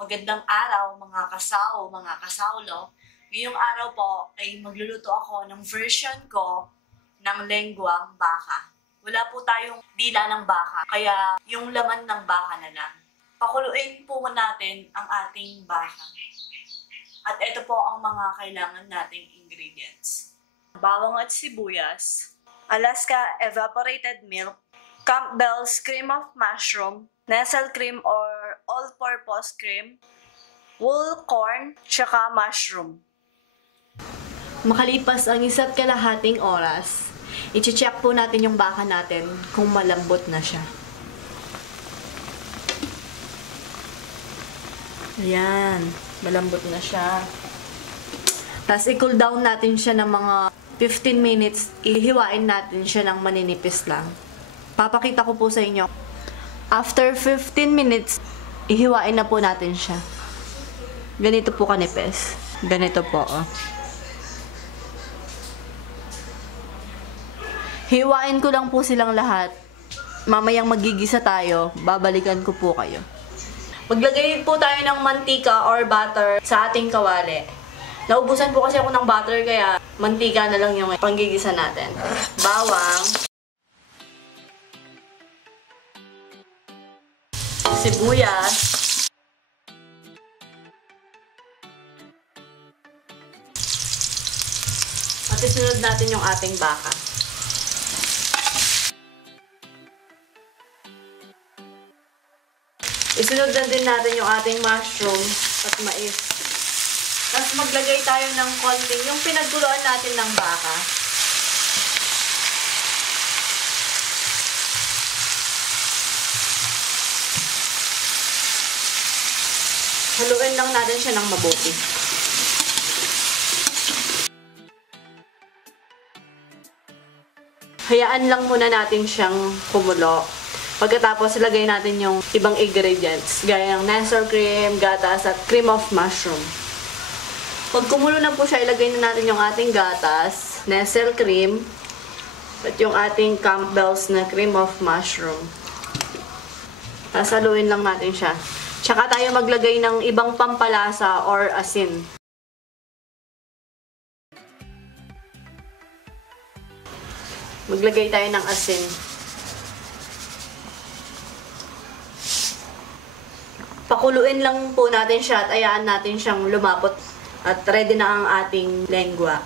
Magandang araw mga kasaw, mga kasawlo. Ngayong araw po ay magluluto ako ng version ko ng lengguang baka. Wala po tayong dila ng baka, kaya yung laman ng baka na lang. Pakuluin po natin ang ating baka. At ito po ang mga kailangan nating ingredients. Bawang at sibuyas, Alaska evaporated milk, Campbell's cream of mushroom, Nestle cream or all-purpose cream, whole corn, tsaka mushroom. Makalipas ang 1.5 oras, i-check po natin yung baka natin kung malambot na siya. Ayan, malambot na siya. Tapos i-cool down natin siya ng mga 15 minutes. Ihiwain natin siya ng maninipis lang. Papakita ko po sa inyo. After 15 minutes, ihiwain na po natin siya. Ganito po kanipis. Ganito po, oh. Hiwain ko lang po silang lahat. Mamayang magigisa tayo, babalikan ko po kayo. Maglagay po tayo ng mantika or butter sa ating kawali. Naubusan po kasi ako ng butter, kaya mantika na lang yung panggigisa natin. Bawang, sibuyas, at isunod natin yung ating baka. Isunod na din natin yung ating mushroom at mais. Tapos maglagay tayo ng konting yung pinagkuluan natin ng baka. Haluin lang natin siya ng mabuti. Hayaan lang muna natin siyang kumulo. Pagkatapos, lagay natin yung ibang ingredients, gaya ng Nestle cream, gatas, at cream of mushroom. Pag kumulo na po siya, ilagay na natin yung ating gatas, Nestle cream, at yung ating Campbell's na cream of mushroom. Tapos, haluin lang natin siya. Tsaka tayo maglagay ng ibang pampalasa or asin. Maglagay tayo ng asin. Pakuluin lang po natin siya at ayaan natin siyang lumapot. At ready na ang ating lengua.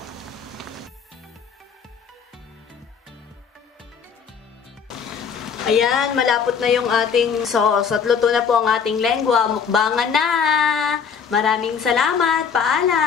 Ayan, malapot na yung ating sauce. At luto na po ang ating lengua. Mukbangan na! Maraming salamat! Paalam!